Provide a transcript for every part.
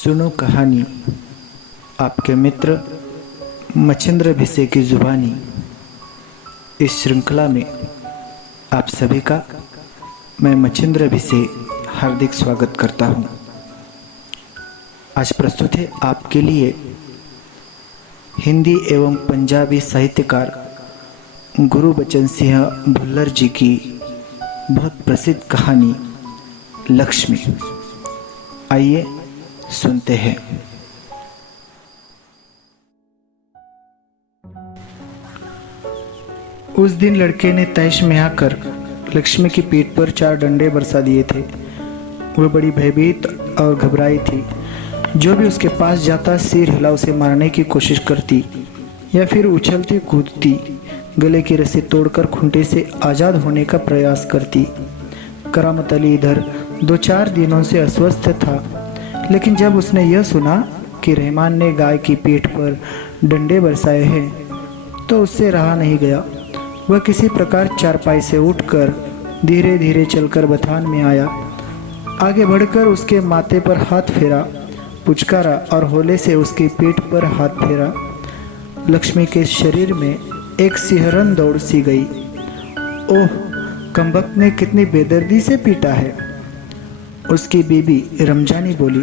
सुनो कहानी आपके मित्र मच्छिंद्र भिसे की जुबानी। इस श्रृंखला में आप सभी का मैं मच्छिंद्र भिसे हार्दिक स्वागत करता हूं। आज प्रस्तुत है आपके लिए हिंदी एवं पंजाबी साहित्यकार गुरबचन सिंह भुल्लर जी की बहुत प्रसिद्ध कहानी लक्ष्मी। आइए सुनते हैं। उस दिन लड़के ने तैश में आकर लक्ष्मी की पीठ पर 4 डंडे बरसा दिए थे। वह बड़ी भयभीत और घबराई थी। जो भी उसके पास जाता सिर हिला उसे मारने की कोशिश करती या फिर उछलती कूदती गले की रस्सी तोड़कर खूंटे से आजाद होने का प्रयास करती। करामत अली इधर 2-4 दिनों से अस्वस्थ था, लेकिन जब उसने यह सुना कि रहमान ने गाय की पीठ पर डंडे बरसाए हैं तो उससे रहा नहीं गया। वह किसी प्रकार चारपाई से उठकर धीरे धीरे चलकर बथान में आया। आगे बढ़कर उसके माथे पर हाथ फेरा, पुचकारा और होले से उसकी पीठ पर हाथ फेरा। लक्ष्मी के शरीर में एक सिहरन दौड़ सी गई। ओह, कमबख्त ने कितनी बेदर्दी से पीटा है। उसकी बीबी रमजानी बोली,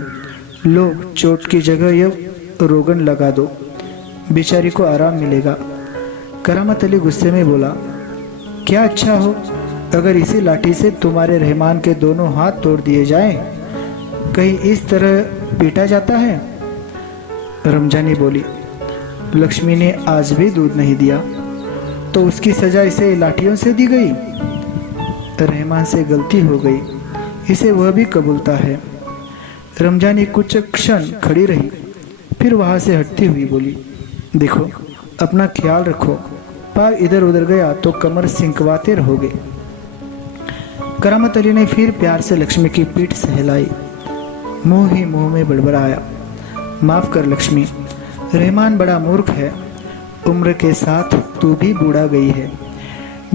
लो चोट की जगह यह रोगन लगा दो, बेचारी को आराम मिलेगा। करामत अली गुस्से में बोला, क्या अच्छा हो अगर इसी लाठी से तुम्हारे रहमान के दोनों हाथ तोड़ दिए जाएं? कहीं इस तरह पीटा जाता है? रमजानी बोली, लक्ष्मी ने आज भी दूध नहीं दिया तो उसकी सजा इसे लाठियों से दी गई। रहमान से गलती हो गई, इसे वह भी कबूलता है। रमजानी कुछ क्षण खड़ी रही, फिर वहां से हटती हुई बोली, देखो अपना ख्याल रखो, पैर इधर उधर गया तो कमर सिंकवाते रहोगे। करामत अली ने फिर प्यार से लक्ष्मी की पीठ सहलाई। मुंह ही मुंह में बड़बड़ाया, माफ कर लक्ष्मी, रहमान बड़ा मूर्ख है। उम्र के साथ तू भी बूढ़ा गई है।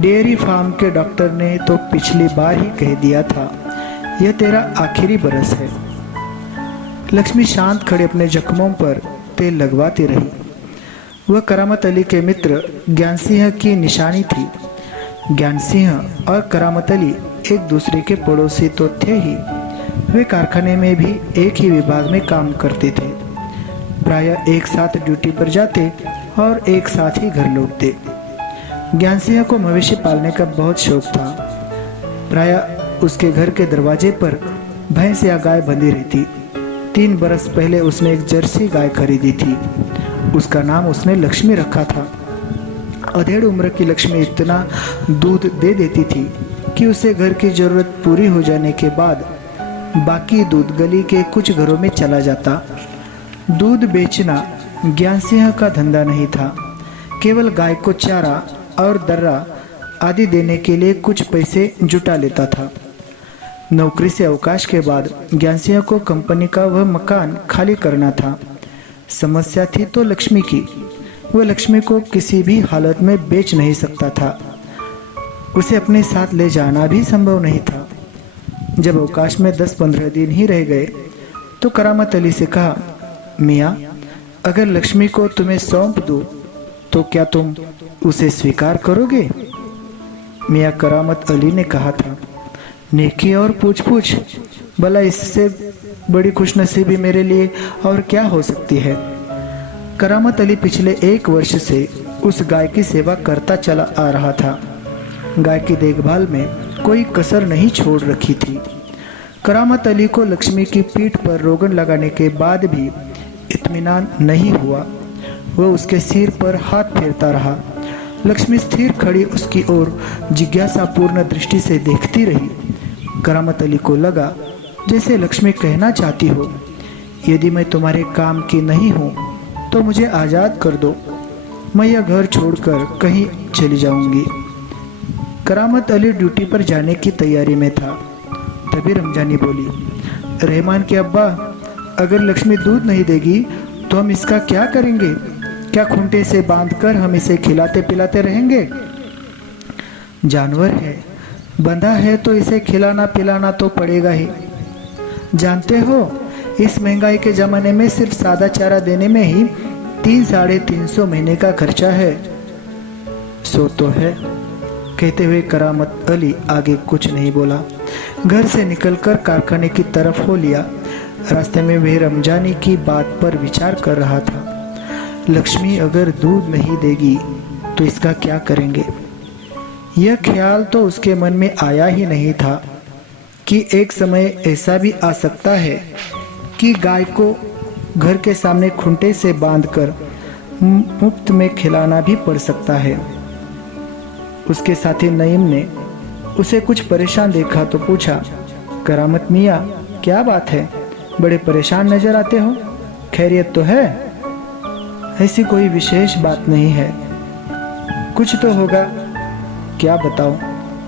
डेयरी फार्म के डॉक्टर ने तो पिछली बार ही कह दिया था यह तेरा आखिरी बरस है। लक्ष्मी शांत खड़े अपने जख्मों पर तेल लगवाती रही। वह करामत अली के मित्र ज्ञान सिंह की निशानी थी। ज्ञान सिंह और करामत अली एक दूसरे के पड़ोसी तो थे ही, वे कारखाने में भी एक ही विभाग में काम करते थे। प्रायः एक साथ ड्यूटी पर जाते और एक साथ ही घर लौटते। ज्ञान सिंह को मवेशी पालने का बहुत शौक था। प्रायः उसके घर के दरवाजे पर भैंस या गाय बंधी रहती। 3 बरस पहले उसने एक जर्सी गाय खरीदी थी। उसका नाम उसने लक्ष्मी रखा था। अधेड़ उम्र की लक्ष्मी इतना दूध दे देती थी कि उसे घर की जरूरत पूरी हो जाने के बाद बाकी दूध गली के कुछ घरों में चला जाता। दूध बेचना ज्ञान सिंह का धंधा नहीं था। केवल गाय को चारा और दर्रा आदि देने के लिए कुछ पैसे जुटा लेता था। नौकरी से अवकाश के बाद ज्ञान सिंह को कंपनी का वह मकान खाली करना था। समस्या थी तो लक्ष्मी की। वह लक्ष्मी को किसी भी हालत में बेच नहीं सकता था। उसे अपने साथ ले जाना भी संभव नहीं था। जब अवकाश में 10-15 दिन ही रह गए तो करामत अली से कहा, मियाँ, अगर लक्ष्मी को तुम्हें सौंप दूं तो क्या तुम उसे स्वीकार करोगे? मियाँ करामत अली ने कहा था, नेकी और पूछ भला इससे बड़ी खुशनसीबी मेरे लिए और क्या हो सकती है। करामत अली पिछले 1 वर्ष से उस गाय की सेवा करता चला आ रहा था। गाय की देखभाल में कोई कसर नहीं छोड़ रखी थी। करामत अली को लक्ष्मी की पीठ पर रोगन लगाने के बाद भी इत्मीनान नहीं हुआ। वह उसके सिर पर हाथ फेरता रहा। लक्ष्मी स्थिर खड़ी उसकी ओर जिज्ञासापूर्ण दृष्टि से देखती रही। करामत अली को लगा जैसे लक्ष्मी कहना चाहती हो, यदि मैं तुम्हारे काम की नहीं हूं तो मुझे आजाद कर दो, मैं यह घर छोड़कर कहीं चली जाऊंगी। करामत अली ड्यूटी पर जाने की तैयारी में था। तभी रमजानी बोली, रहमान के अब्बा, अगर लक्ष्मी दूध नहीं देगी तो हम इसका क्या करेंगे? क्या खूंटे से बांधकर हम इसे खिलाते पिलाते रहेंगे? जानवर है, बंधा है तो इसे खिलाना पिलाना तो पड़ेगा ही। जानते हो इस महंगाई के जमाने में सिर्फ सादा चारा देने में ही 300-350 महीने का खर्चा है। सो तो है, कहते हुए करामत अली आगे कुछ नहीं बोला। घर से निकलकर कारखाने की तरफ हो लिया। रास्ते में वह रमजानी की बात पर विचार कर रहा था। लक्ष्मी अगर दूध नहीं देगी तो इसका क्या करेंगे? यह ख्याल तो उसके मन में आया ही नहीं था कि एक समय ऐसा भी आ सकता है कि गाय को घर के सामने खूंटे से बांधकर मुफ्त में खिलाना भी पड़ सकता है। उसके साथी नईम ने उसे कुछ परेशान देखा तो पूछा, करामत मियाँ, क्या बात है? बड़े परेशान नजर आते हो, खैरियत तो है? ऐसी कोई विशेष बात नहीं है। कुछ तो होगा। क्या बताओ?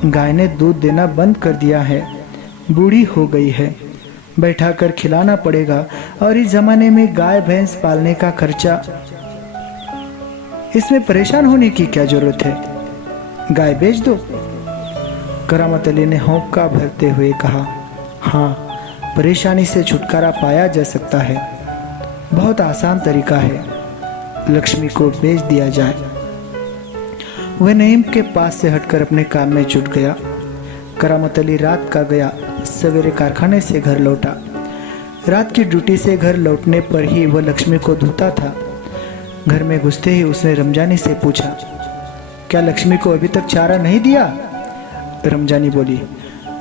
गाय ने दूध देना बंद कर दिया है, बूढ़ी हो गई है, बैठा कर खिलाना पड़ेगा। और इस जमाने में गाय भैंस पालने का खर्चा, इसमें परेशान होने की क्या जरूरत है? गाय बेच दो। करामत अली ने हौंका भरते हुए कहा, हाँ, परेशानी से छुटकारा पाया जा सकता है। बहुत आसान तरीका है, लक्ष्मी को बेच दिया जाए। वह नईम के पास से हटकर अपने काम में जुट गया। करामत अली रात का गया, सवेरे कारखाने से घर लौटा। रात की ड्यूटी से घर लौटने पर ही वह लक्ष्मी को धोता था। घर में घुसते ही उसने रमजानी से पूछा, क्या लक्ष्मी को अभी तक चारा नहीं दिया? रमजानी बोली,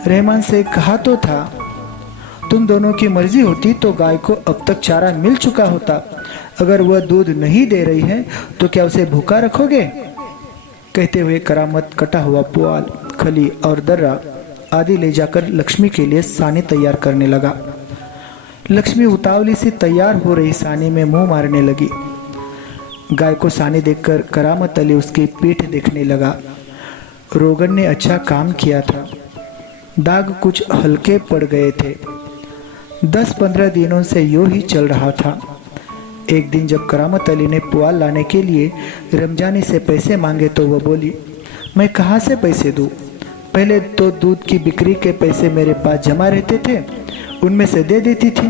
रहमान से कहा तो था, तुम दोनों की मर्जी होती तो गाय को अब तक चारा मिल चुका होता। अगर वह दूध नहीं दे रही है तो क्या उसे भूखा रखोगे? कहते हुए करामत कटा हुआ पुआल, खली और दर्रा आदि ले जाकर लक्ष्मी के लिए सानी तैयार करने लगा। लक्ष्मी उतावली से तैयार हो रही सानी में मुंह मारने लगी। गाय को सानी देखकर करामत अली उसकी पीठ देखने लगा। रोगन ने अच्छा काम किया था, दाग कुछ हल्के पड़ गए थे। 10-15 दिनों से यूं ही चल रहा था। एक दिन जब करामत अली ने पुआल लाने के लिए रमजानी से पैसे मांगे तो वह बोली, मैं कहाँ से पैसे दूं? पहले तो दूध की बिक्री के पैसे मेरे पास जमा रहते थे, उनमें से दे देती थी,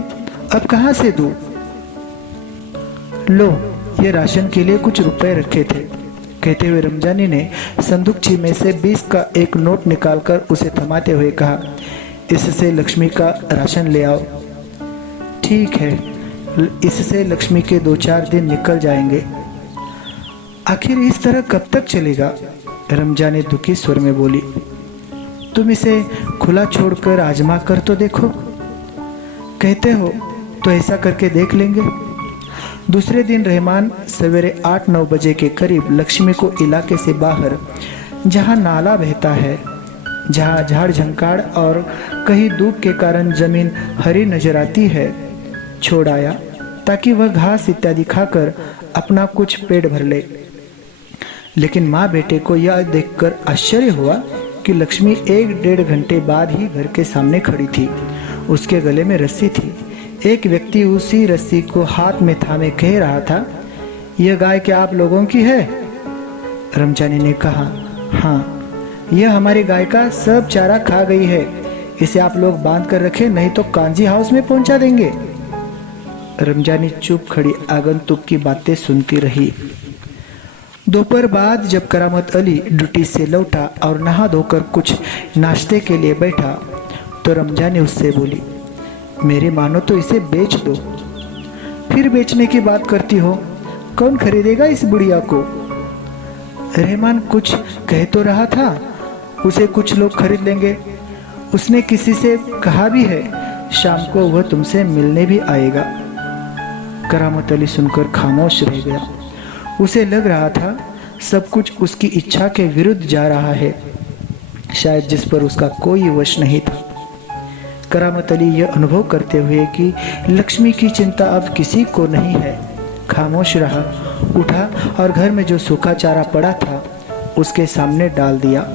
अब कहाँ से दूं? लो, ये राशन के लिए कुछ रुपए रखे थे। कहते हुए रमजानी ने संदूकची में से 20 का एक नोट निकालकर उसे थमाते हुए कहा, इससे लक्ष्मी का राशन ले आओ। ठीक है, इससे लक्ष्मी के 2-4 दिन निकल जाएंगे। आखिर इस तरह कब तक चलेगा? रमजानी दुखी स्वर में बोली, तुम इसे खुला छोड़कर आजमा कर तो देखो। कहते हो तो ऐसा करके देख लेंगे। दूसरे दिन रहमान सवेरे 8-9 बजे के करीब लक्ष्मी को इलाके से बाहर, जहां नाला बहता है, जहां झाड़ झंकाड़ और कहीं धूप के कारण जमीन हरी नजर आती है, छोड़ आया ताकि वह घास इत्यादि खाकर अपना कुछ पेट भर ले। लेकिन माँ बेटे को यह देखकर आश्चर्य हुआ कि लक्ष्मी 1-1.5 घंटे बाद ही घर के सामने खड़ी थी। उसके गले में रस्सी थी। एक व्यक्ति उसी रस्सी को हाथ में थामे कह रहा था, यह गाय क्या आप लोगों की है? रमजानी ने कहा, हाँ, यह हमारी गाय का सब चारा खा गई है। इसे आप लोग बांध कर रखें, नहीं तो कांजी हाउस में पहुंचा देंगे। रमजानी चुप खड़ी आगंतुक की बातें सुनती रही। दोपहर बाद जब करामत अली ड्यूटी से लौटा और नहा धोकर कुछ नाश्ते के लिए बैठा तो रमजानी उससे बोली, मेरी मानो तो इसे बेच दो। फिर बेचने की बात करती हो, कौन खरीदेगा इस बुढ़िया को? रहमान कुछ कह तो रहा था, उसे कुछ लोग खरीद लेंगे। उसने किसी से कहा भी है, शाम को वह तुमसे मिलने भी आएगा। करामत अली सुनकर खामोश रह गया। उसे लग रहा था सब कुछ उसकी इच्छा के विरुद्ध जा रहा है, शायद जिस पर उसका कोई वश नहीं था। करामत अली यह अनुभव करते हुए कि लक्ष्मी की चिंता अब किसी को नहीं है, खामोश रहा, उठा और घर में जो सूखा चारा पड़ा था उसके सामने डाल दिया।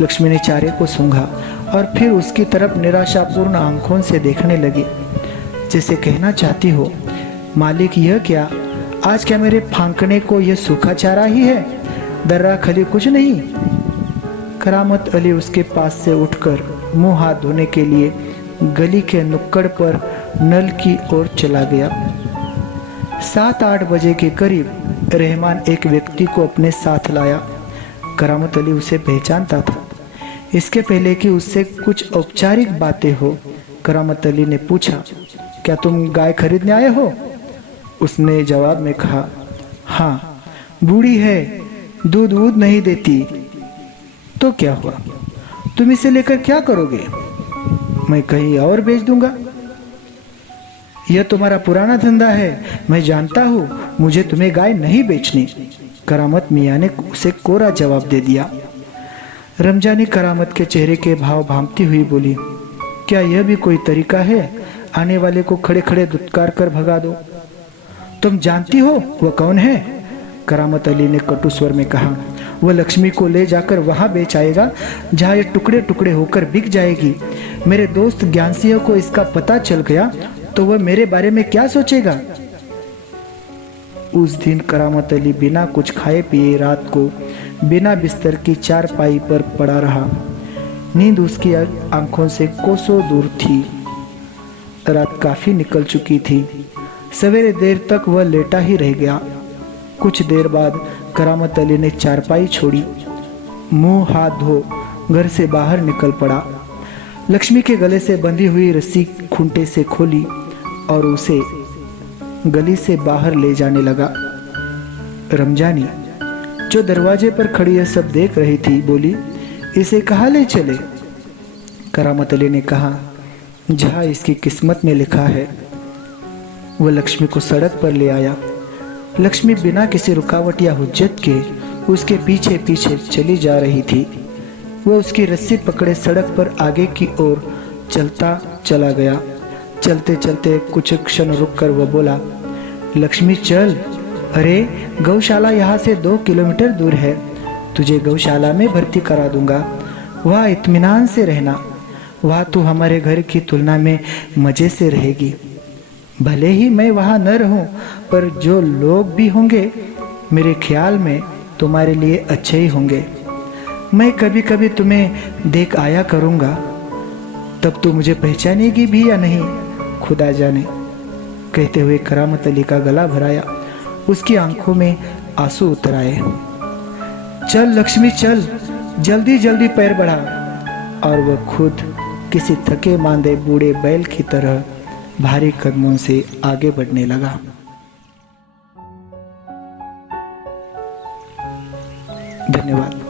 लक्ष्मी ने चारे को सूंघा और फिर उसकी तरफ निराशापूर्ण आंखों से देखने लगी, जैसे कहना चाहती हो, मालिक यह क्या, आज क्या मेरे फांकने को यह सूखा चारा ही है, दर्रा खली कुछ नहीं? करामत अली उसके पास से उठकर मुंह हाथ धोने के लिए गली के नुक्कड़ पर नल की ओर चला गया। 7-8 बजे के करीब रहमान एक व्यक्ति को अपने साथ लाया। करामत अली उसे पहचानता था। इसके पहले कि उससे कुछ औपचारिक बातें हो, करामत अली ने पूछा, क्या तुम गाय खरीदने आए हो? उसने जवाब में कहा, हाँ, बूढ़ी है, दूध वूध नहीं देती। तो क्या हुआ? तुम इसे लेकर क्या करोगे? मैं कहीं और बेच दूंगा। यह तुम्हारा पुराना धंधा है, मैं जानता हूं, मुझे तुम्हें गाय नहीं बेचनी। करामत मियां ने उसे कोरा जवाब दे दिया। रमजानी करामत के चेहरे के भाव भांपती हुई बोली, क्या यह भी कोई तरीका है? आने वाले को खड़े खड़े दुत्कार कर भगा दो। तुम जानती हो वह कौन है? करामत अली ने कटु स्वर में कहा, वह लक्ष्मी को ले जाकर वहां बेच आएगा जहां ये टुकड़े टुकड़े होकर बिक जाएगी। मेरे दोस्त ज्ञान सिंह को इसका पता चल गया तो वह मेरे बारे में क्या सोचेगा? उस दिन करामत अली बिना कुछ खाए पिए रात को बिना बिस्तर की चारपाई पर पड़ा रहा। नींद उसकी आंखों से कोसों दूर थी। रात काफी निकल चुकी थी। सवेरे देर तक वह लेटा ही रह गया। कुछ देर बाद करामत अली ने चारपाई छोड़ी, मुंह हाथ धो घर से बाहर निकल पड़ा। लक्ष्मी के गले से बंधी हुई रस्सी खूंटे से खोली और उसे गली से बाहर ले जाने लगा। रमजानी, जो दरवाजे पर खड़ी यह सब देख रही थी, बोली, इसे कहाँ ले चले? करामत अली ने कहा, जहां इसकी किस्मत में लिखा है। वह लक्ष्मी को सड़क पर ले आया। लक्ष्मी बिना किसी रुकावट या हुज्जत के उसके पीछे पीछे चली जा रही थी। वह उसकी रस्सी पकड़े सड़क पर आगे की ओर चलता चला गया। चलते चलते कुछ क्षण रुककर वह बोला, लक्ष्मी चल, अरे गौशाला यहाँ से 2 किलोमीटर दूर है, तुझे गौशाला में भर्ती करा दूंगा। वहाँ इत्मीनान से रहना, वहाँ तू हमारे घर की तुलना में मजे से रहेगी। भले ही मैं वहाँ न रहूं, पर जो लोग भी होंगे मेरे ख्याल में तुम्हारे लिए अच्छे ही होंगे। मैं कभी कभी तुम्हें देख आया करूंगा, तब तू मुझे पहचानेगी भी या नहीं, खुदा जाने। कहते हुए करामत अली का गला भराया। उसकी आंखों में आंसू उतर आए। चल लक्ष्मी चल, जल्दी जल्दी पैर बढ़ा। और वह खुद किसी थके मांदे बूढ़े बैल की तरह भारी कदमों से आगे बढ़ने लगा। धन्यवाद।